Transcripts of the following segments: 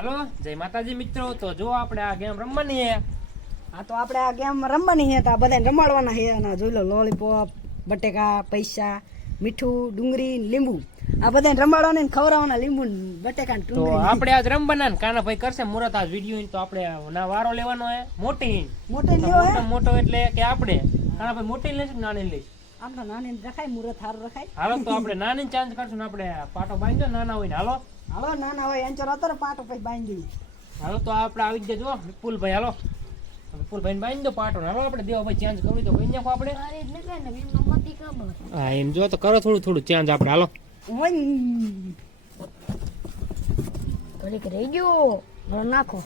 હાલો જય માતાજી મિત્રો. તો જો આપણે આ ગેમ રમવાની હે. હા તો આપણે આ ગેમ રમવાની છે તો આ બધાને રમાડવાના છે અને જોઈ લો લોલીપોપ, બટેકા, પૈસા, મીઠું, ડુંગળી, લીંબુ આ બધાને રમાડવાના ને ખવડાવવાના લીંબુ ને બટેકા ને તો ડુંગળી. આપણે આજ રમવાના ને કાનાભાઈ કરશે મુરત આજ વિડીયો. તો આપણે ના વારો લેવાનો હે મોટી મોટે લેવો હે મોટો એટલે કે આપણે કાનાભાઈ મોટી લઈશું કે નાની લઈશું? આમ તો નાની રખાય, મુરત સારું રખાય. હાલો તો આપણે નાની ચાન્સ કરશું ને આપણે પાટો બાંધો નાના હોય ને. હાલો હાલો નાના હોય અંચર હતો પાટો પછી બાંધી દેવી. હાલો તો આપણે આવી જજો વિપુલભાઈ. હાલો વિપુલભાઈ ને બાંધી દો પાટો. હાલો આપણે દેવાભાઈ ચાન્સ કરવી તો કઈ નાખો આપણે. હા એમ જો તો કરો થોડું થોડું ચાન્સ આપણે. હાલો ઘડીક રહી ગયો. હવે નાખો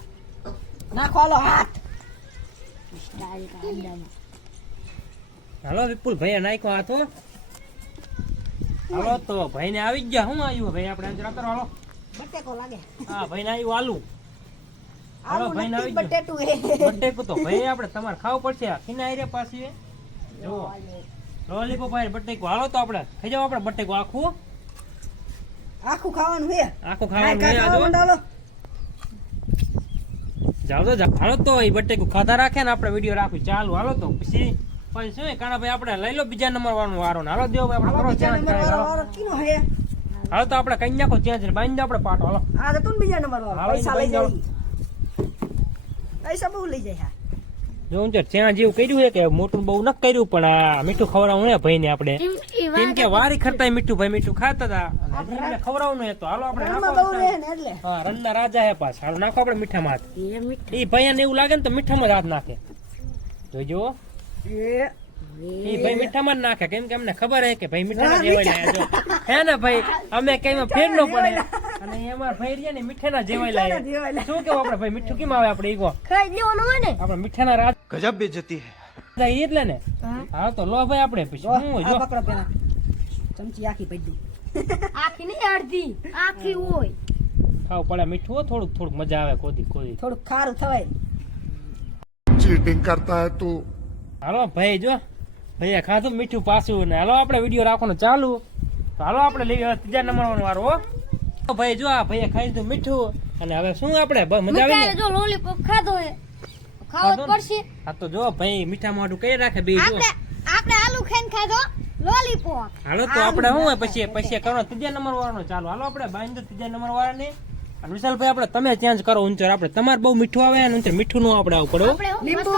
નાખો હાલો હાથ. હાલો વિપુલભાઈ નાખ્યો હાથો. હાલો તો ભાઈ ને આવી ગયા. શું આવ્યું ભાઈ આપણે અંતર કરો. હાલો બટેકો લાગે. હા ભાઈ ને આવ્યું આલુ. હાલો આલુ ભાઈ ને નથી આવી બટેટું હે. બટેકું તો ભાઈ આપણે તમારે ખાવું પડશે. કિનાઈ રે પાછી જો લોલીપોપ ભાઈ બટેકું. હાલો તો આપણે ખાઈ જાવ આપણે બટેકું આખું આખું ખાવાનું હે. આખું ખાવાનું ખાવાનું હાલો. જાવ તો જાવ. હાલો તો એ બટેકું ખાધા રાખે ને આપણે વિડીયો રાખું ચાલુ. હાલો તો પછી પણ શું કાના ભાઈ આપણે લઈ લો બીજા નંબર વાળો ને. હાલો દેવો ભાઈ આપણે કરો બીજા ચેન્જ નંબર કરે. વાળો હાલો વાળો કીનો હે. હાલો તો આપણે કઈ નાખો ચેન્જ બાંધી દો આપણે પાટો. હાલો આ તો તું બીજા નંબર વાળો હાલો, પૈસા લઈ હાલો. જાય. પૈસા બહુ લઈ જાય. જો ત્યાં જેવું કર્યું છે કે મોટું બહુ ન કર્યું પણ આ મીઠું ખવડાવવું ને ભાઈ ને આપણે. કેમ કે વારી ખરતા મીઠું ભાઈ મીઠું ખાતા હતા અને હજી એમને ખવડાવવાનું હતું. હાલો આપણે ઘરમાં નાખો. બહુ રહે ને એટલે. હા રનના રાજા હે પાછા. હાલો નાખો આપણે મીઠામાં હાથ. એ મીઠું એ ભાઈ ને એવું લાગે ને તો મીઠામાં જ હાથ નાખે. જોઈજો એ એ ભાઈ મીઠામાં જ નાખે. કેમ કે અમને ખબર હે કે ભાઈ મીઠામાં જેવાય જો હે ને ભાઈ અમે કઈ ફેર ન પડે અને અમારા ભાઈ રહ્યા ને મીઠાના જેવાય શું કેવું આપણે ભાઈ મીઠું કેમ આવે આપણે ઈગો ખાઈ લેવાનું હોય ને. આપણે મીઠાના રાજ गजब बेइज्जती है એટલે ને. હા તો લો ભાઈ આપણે પછી શું હોય જો આ પકડો પેલા ચમચી આખી પડી દઉં. આખી નહીં અડધી આખી હોય. ખાવ પડે મીઠું હો થોડુંક થોડુંક મજા આવે કોદી કોદી. થોડુંક ખારું થવાય. चीटिंग करता है तू હાલો ભાઈ જો ભાઈ ખાધું મીઠું પાછું ને. હાલો આપણે વિડીયો રાખવાનું ચાલુ. તો હાલો આપણે લઈ ત્રીજા નંબર વાળો હો. તો ભાઈ જો આ ભાઈ ખાઈ લીધું મીઠું અને હવે શું આપણે મજા આવી ને? જો લોલીપોપ ખાધો હે ખાવો જ પડશે. હા તો જો ભાઈ મીઠા મોઢું કઈ રાખે બે જો. આપણે આલુ ખાઈને ખાધો લોલીપોપ. હાલો તો આપણે શું હોય પછી કરો ત્રીજા નંબર વાળાનો ચાલુ. હાલો આપણે બાંધી દો ત્રીજા નંબર વાળાને. અને વિશાલભાઈ આપણે તમે ચેન્જ કરો ઊંચર. આપણે તમારે બહુ મીઠું આવે અને ઊંચર મીઠું નું આપણે આવું પડો. આપણે લીંબુ.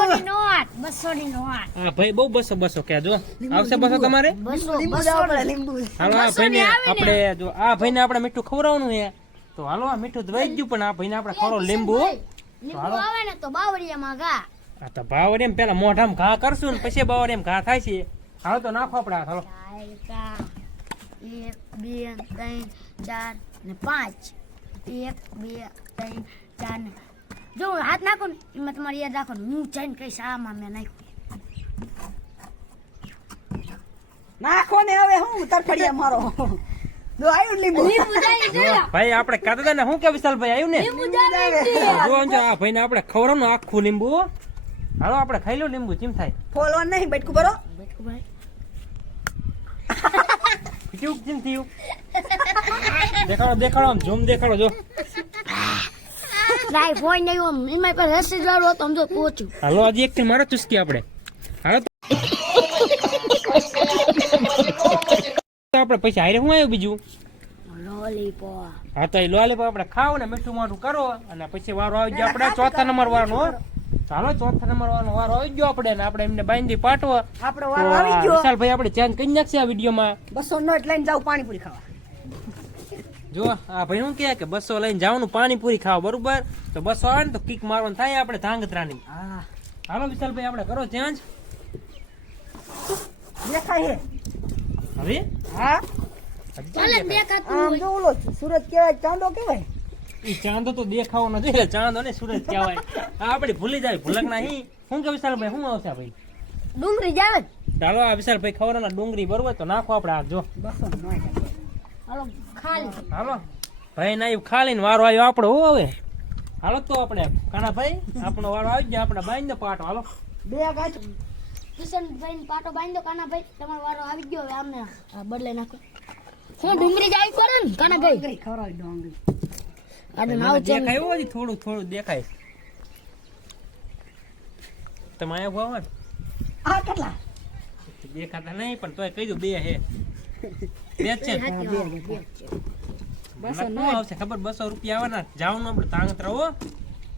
200 ની નોટ હા ભાઈ બહુ 200 કે જો આવશે 200 તમારે. લીંબુ જાવ પડે લીંબુ. હાલો આ ભાઈને આપણે જો આ ભાઈને આપણે મીઠું ખવડાવવાનું છે. તો હાલો આ મીઠું તો વહી ગયું પણ આ ભાઈને આપણે ખવડાવ લીંબુ. લીંબુ આવે ને તો બાવળિયામાં ઘા. આ તો બાવર એમ પેલા મોઢામાં ઘા કરશું ને પછી બાવર એમ ઘા થાય છે. હાલો તો નાખો આપણે હાથ. હાલો 1 2 3 4 ને 5 1 2 3 4 ને જો હાથ નાખો ને એમાં તમારે યાદ રાખવાનું હું જઈને કહીશ આમાં મેં નાખ્યું. નાખો ને હવે હું તરફડિયા મારો. જો આવ્યું લીંબુ. લીંબુ જાય જો ભાઈ આપણે કાઢતા હતા ને શું કે વિશાલભાઈ આવ્યું ને લીંબુ જાય જો જો આ ભાઈને આપણે ખવડાવવાનું આખું લીંબુ. હાલો આપણે ખાઈ લો લીંબુ ચીમ થાય. ફોલવાનું નહીં બટકું ભરો. કેવું ચીમ થયું દેખાડો આમ ઝૂમ દેખાડો જો. લાઈ ફોન નહીં આમ એમાં પર રસી વાળો હતો સમજો પહોંચ્યું. હાલો આજે એક થી મારો ચુસ્કી આપણે. હાલો તો આપણે પછી હારે શું આવ્યું બીજું? લોલીપોપ. હા તો એ લોલીપોપ આપણે ખાવ ને મીઠું મોઢું કરો અને પછી વારો આવી ગયો આપણે ચોથા નંબર વાળનો. ચાલો ચોથા નંબર વાળનો વારો આવી ગયો આપણે ને આપણે એમને બાંધી પાટવો. આપણો વારો આવી ગયો. વિશાલભાઈ આપણે ચેન્જ કરી નાખશે આ વિડીયોમાં. 200 નોટ લઈને જાવ પાણીપુરી ખાવા. જો આ ભાઈ શું કહે કે 200 લઈને જવાનું પાણીપુરી ખાવા બરોબર. તો 200 આવે ને તો કિક મારવાનું થાય આપણે ધાંગધ્રાની. હા હાલો વિશાલભાઈ આપણે કરો ચેન્જ દેખાય હે. હવે. હા ચાલે દેખાતું આમ હોય. જો ઓલો સુરત કેવાય ચાંદો કેવાય. ઈ ચાંદો તો દેખાવો નથી એટલે ચાંદો ને સૂરજ કહેવાય. આ આપણે ભૂલી જાય ભૂલક નહીં. શું કે વિશાલભાઈ શું આવશે ભાઈ? ડુંગળી જાવે. ચાલો આ વિશાલભાઈ ખવડાવવાના ડુંગળી બરોબર તો નાખો આપણે આ જો. 200 નોટ. હાલો ખાલી. હાલો ભાઈ ના ખાલીને વારો આવ્યો આપણો હો હવે. હાલો તો આપણે કાના ભાઈ આપણો વારો આવી ગયો આપણે બાંધી દો પાટો. હાલો બે ગાંઠ. કિશનભાઈ પાટો બાંધો કાનાભાઈ તમારો વારો આવી ગયો હવે આમને બદલે નાખો. શું ડુંગળી જાય પડે ને કાનાભાઈ? ડુંગળી ખવડાવી ડુંગળી. આ તો મને નાવ ચેન દેખાય હો, હજી થોડું થોડું દેખાય. તમે અહીંયા ઉભા હો ને, આ કેટલા દેખાતા નહીં પણ તોય કહી દઉં બે હે. બે જ છે ને? બસો શું આવશે ખબર? 200 રૂપિયા આવવાના. જાવનું આપણે તાંગત્રા હો.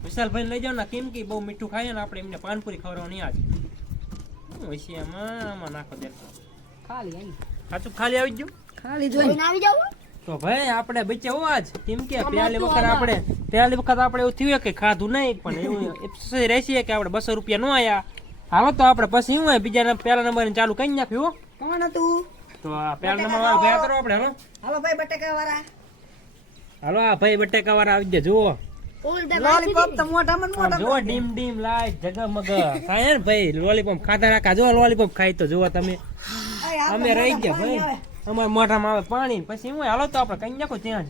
વિશાલભાઈ લઈ જાવ ને, કેમ કે બહુ મીઠું ખાઈએ ને આપણે, એમને પાનપુરી ખવડાવવાની આજ. શું હોય છે આમાં નાખો દે. ખાલી આવી સાચું ખાલી આવી ગયું. ખાલી જોઈ કોઈને આવી જાવ તો ભાઈ આપણે બચે હો આજ. કેમ કે પહેલી વખત આપણે એવું થયું કે ખાધું નહીં, પણ એવું અફસોસ રહેશે કે આપણે 200 રૂપિયા નો આયા. હાલો તો આપણે પછી શું હોય બીજા પહેલા નંબર ચાલુ કરી નાખ્યું હો. કોણ હતું તો આ પહેલા નંબર વાળા ગયા કરો આપણે. હાલો હાલો ભાઈ બટેકા વાળા હાલો આ ભાઈ બટેકા વાળા આવી ગયા. જુઓ ઓલ દે લોલીપોપ તો મોઢામાં ને આમ મોઢામાં. જુઓ, ડીમ ડીમ લાઈટ જગમગ ખાય ને ભાઈ. લોલીપોપ ખાતા રાખા. જો લોલીપોપ ખાય તો જુઓ તમે. અય આ અમે રહી ગયા ભાઈ. અમારા મોઢામાં આવે પાણી. પછી હું હાલો તો આપણે કઈ નાખો ચેન્જ.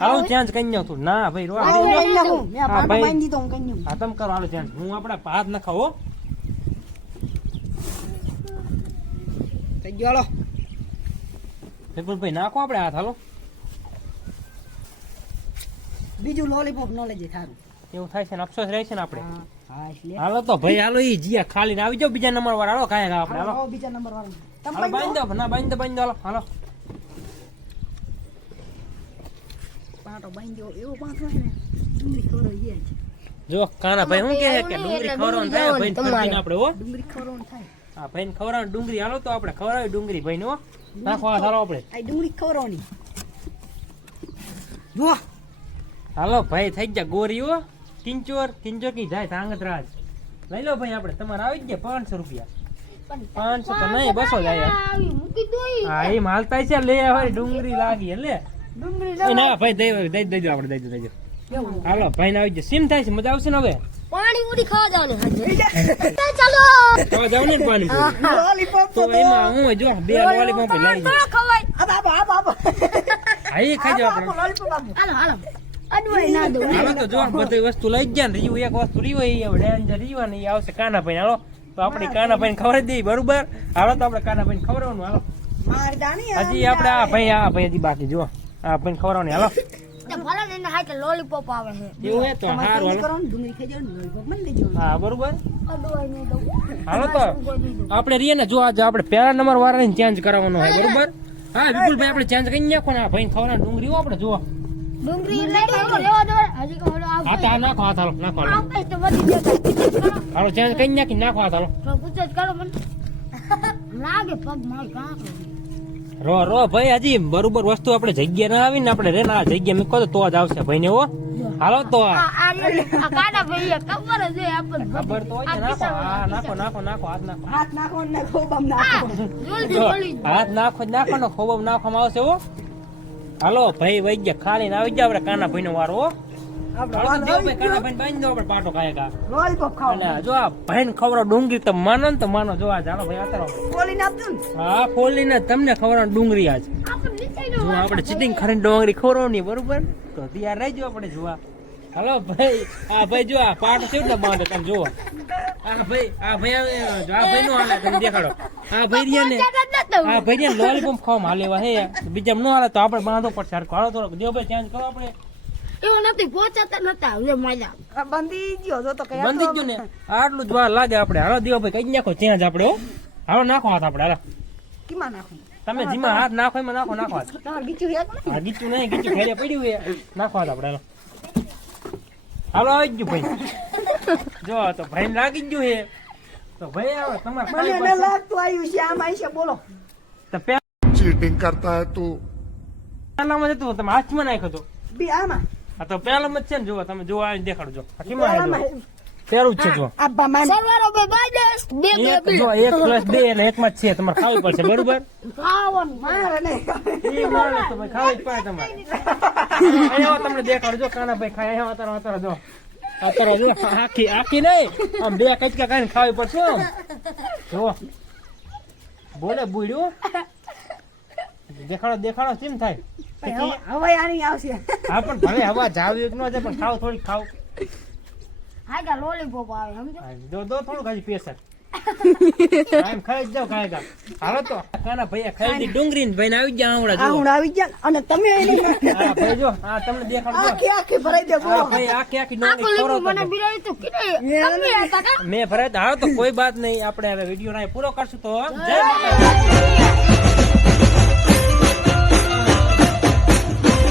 હાલો ચેન્જ કઈ નાખું. ના ભાઈ રો આવું કઈ નાખું. મેં હા, ભાંડું ભાઈ. બાંધી દીધું, હું કઈ નાખું. હા તમે કરો હાલો ચેન્જ. હું આપણા હાથ ન ખાવો. થઈ ગયો હાલો. ભાઈ નાખો આપણે હાથ. હાલો બીજું લોલીપોપ ન લેજે થારું. એવું થાય છે ને, અફસોસ રહે છે ને આપણે. હા હા એટલે હાલો તો ભાઈ હાલો ઈ જીયા ખાલી આવી જાવ બીજા નંબર વાળા. હાલો કાંઈ આપણે. હાલો હાલો બીજા નંબર વાળો તમે હાલો બાંધી દો. ના બાંધી દો. હાલો હાલો પાટો બાંધી દો. એવો પાટો છે ને ડુંગળી ખવડાવી ગયા છે. જો કાના ભાઈ શું કહે છે કે ડુંગળી ખવડાવવાનું થાય ભાઈ ફરજીને આપણે હો. ડુંગળી ખવડાવવાનું થાય. હા ભાઈ ખવડાવવાનું ડુંગળી. હાલો તો આપણે ખવડાવી ડુંગળી ભાઈ હો. નાખો હાથ. હાલો આપણે આ ડુંગળી ખવડાવવાની. જો હાલો ભાઈ થઈ ગયા ગોરીઓ. કિંચોર કી જાય તાંગતરાજ. લઈ લો ભાઈ આપણે. તમારે આવી જ ગયા 500 રૂપિયા. 500 તો નહીં 200 જ આયા. આવી મૂકી દોઈ હા એ માલતા છે. લે હવે ડુંગળી લાગી એટલે. ડુંગળી એ ના ભાઈ દઈ દો આપણે. દઈ દો. હાલો ભાઈ ને આવી જાય. સીમ થાય છે. મજા આવશે ને હવે. પાણી ઉડી ખાવા જવાની ચાલો તો જાવ ને પાણી પૂરી. લોલીપોપ તો એમાં હું જો બે લોલીપોપ લઈ જાય. ખવાય આબા હા એ ખાઈ જાવ આપણે. લોલીપોપ આપો. હાલો હાલો અડવાઈ ના દો હાલો તો જો બધી વસ્તુ લઈ ગયા ને. રીયું એક વસ્તુ રીયું એ હવે ડેન્જર રીવા ને એ આવશે કાનાભાઈ. હાલો તો આપણે કાનાભાઈ ને ખવડાવી દઈએ. બરોબર. હાલો તો આપણે કાનાભાઈ ને ખવડાવવાનું. હાલો મારી દાણી હજી આપણે આ ભાઈ હજી બાકી જો આ ભાઈ ખવડાવવાની. હાલો તે ભલે ને એના હાથે લોલીપોપ આવે છે એવું હે તો હારું. હાલો કરો ને ડુંગળી ખાઈ જાવ ને લોલીપોપ મને લેજો. હા બરોબર. અડવાઈ નહીં દઉં હાલો તો આપણે રહીએ ને જો આજે આપણે પહેલા નંબર વાળાને ચેન્જ કરાવવાનો હોય. બરોબર. હા વિપુલભાઈ આપણે ચેન્જ કરી નાખો ને. આ ભાઈ ખવડાવવાની ડુંગળી હો આપણે જુઓ. ડુંગળી લેવા દો હજી કહો હા તો આ નાખો હાથ. હાલો નાખો. હાલો આ તો બધી જગ્યા હાલો ચેન્જ કરી નાખી નાખો હાથ. હાલો તો પૂછો જ કરો મને લાગે પગ માર કાં રો ભાઈ હજી બરોબર વસ્તુ આપણે જગ્યા ના આવી ને આપણે રે ના જગ્યા મૂકો તો જ આવશે ભાઈ ને હો. હાલો તો આ કાના ભાઈ ખબર જ છે આપણને ખબર તો હોય ને. નાખો. હા નાખો નાખો નાખો હાથ નાખો. હાથ નાખો ને ખોબમ નાખો. જલ્દી જો, બોલી હાથ નાખો જ નાખો ને ખોબમ નાખવામાં આવશે હો. હાલો ભાઈ વઈ ગયા ખાલી ને આવી ગયા આપણે કાના ભાઈ નો વારો હો. આપણે હાલો તો દેવ ભાઈ કાના ભાઈ બાંધી દો આપણે પાટો ખાય કા. લોલીપોપ ખાઓ. અને જો આ ભાઈ ને ખવડાવ ડુંગળી તો માનો ને તો માનો. જો આ ચાલો ભાઈ આતરો. બોલીને આપજો ને. હા ફોલીને તમને ખવડાવ ડુંગળી આજ. આપણે નીચે જો આપણે ચીટિંગ કરીને ડુંગળી ખવડાવવાની. બરોબર. તો તૈયાર રહેજો આપણે જોવા. હાલો ભાઈ આ ભાઈ જો આ પાટો કેવી રીતે બાંધે તમે જુઓ. આ ભાઈ નો હાલે તમે દેખાડો. આ ભાઈ રહ્યા ને આ ભાઈ રહ્યા લોલીપોપ ખાવામાં હાલેવા હે. બીજા નો હાલે તો આપણે બાંધવો પડશે. હાલો થોડોક દેવ ભાઈ ચેન્જ કરો આપણે. એવો નથી પહોંચાતા નતા હવે મજા આ બંધી ગયો જો તો કઈ બંધી જ ગયું ને. આટલું જ વાર લાગે આપણે. હાલો દેવ ભાઈ કઈ નાખો ચેન્જ આપણે હો. હાલો નાખો હાથ આપણે. હાલો કીમાં નાખું. તમે જીમાં હાથ નાખો એમાં નાખો હાથ. તમારે ગીચું યાદ નથી. હા ગીચું નહીં ગીચું ઘરે પડ્યું હોય. નાખો હાથ આપણે. હાલો આવી જ ગયું ભાઈ. જો તો ભાઈ લાગી જ ગયું હે. તો ભાઈ આવે તમારે મને ખાલી ન પડશે. લાગતું આવ્યું છે આમ આવી છે બોલો. તો चीटिंग करता है तू પહેલામાં જતું તમે હાથમાં નાખ્યો તો. બી આમાં આ તો પહેલામાં જ છે ને. જુઓ તમે જો આવીને દેખાડજો. હાથીમાં આવ્યો. આમાં પહેલું જ છે જો. આબા માન સરવારો બે બાય દેસ બે એક જો 1+2 અને એકમાં જ છે. તમારે ખાવી પડશે. બરોબર. ખાવાનું મારે નહીં. એ મારે તો ભાઈ ખાવી જ પડે તમારે. અહીંયા તમને દેખાડજો કાના ભાઈ ખાય. અહીંયા અત્યારે જો અત્યારે જો આખી નહીં આમ બે કચકા ખાઈને ખાવી પડશે. આમ જો બોલે બુડ્યું. દેખાડો કેમ થાય. હવે આની આવશે. હા પણ ભલે હવા જાવ એક નો છે પણ ખાવ થોડીક ખાવ. હાઈડા લોલીપોપ આવે સમજો હા, જો દો થોડુંક હજી પેસર. એમ ખાઈ જ જાવ કાંઈ કામ. હાલો તો કાના ભૈયા ખાઈ લીધી ડુંગળી ને ભાઈને આવી ગયા આવડા આ જો. હું આવી ગયા ને, અને તમે એની હા ભાઈ જો આ તમને દેખાડજો. આખી આખી ભરાઈ દે બોલો. હા ભાઈ આખી આખી આખું ડુંગળી લીંબુ ખવડાવતા મને હતા. બિરાડી તું કીધે તમે હતા કા મેં ભરાય તો હાલો તો કોઈ બાત નહીં આપણે હવે વિડીયો પૂરો કરશું તો જય માતાજી.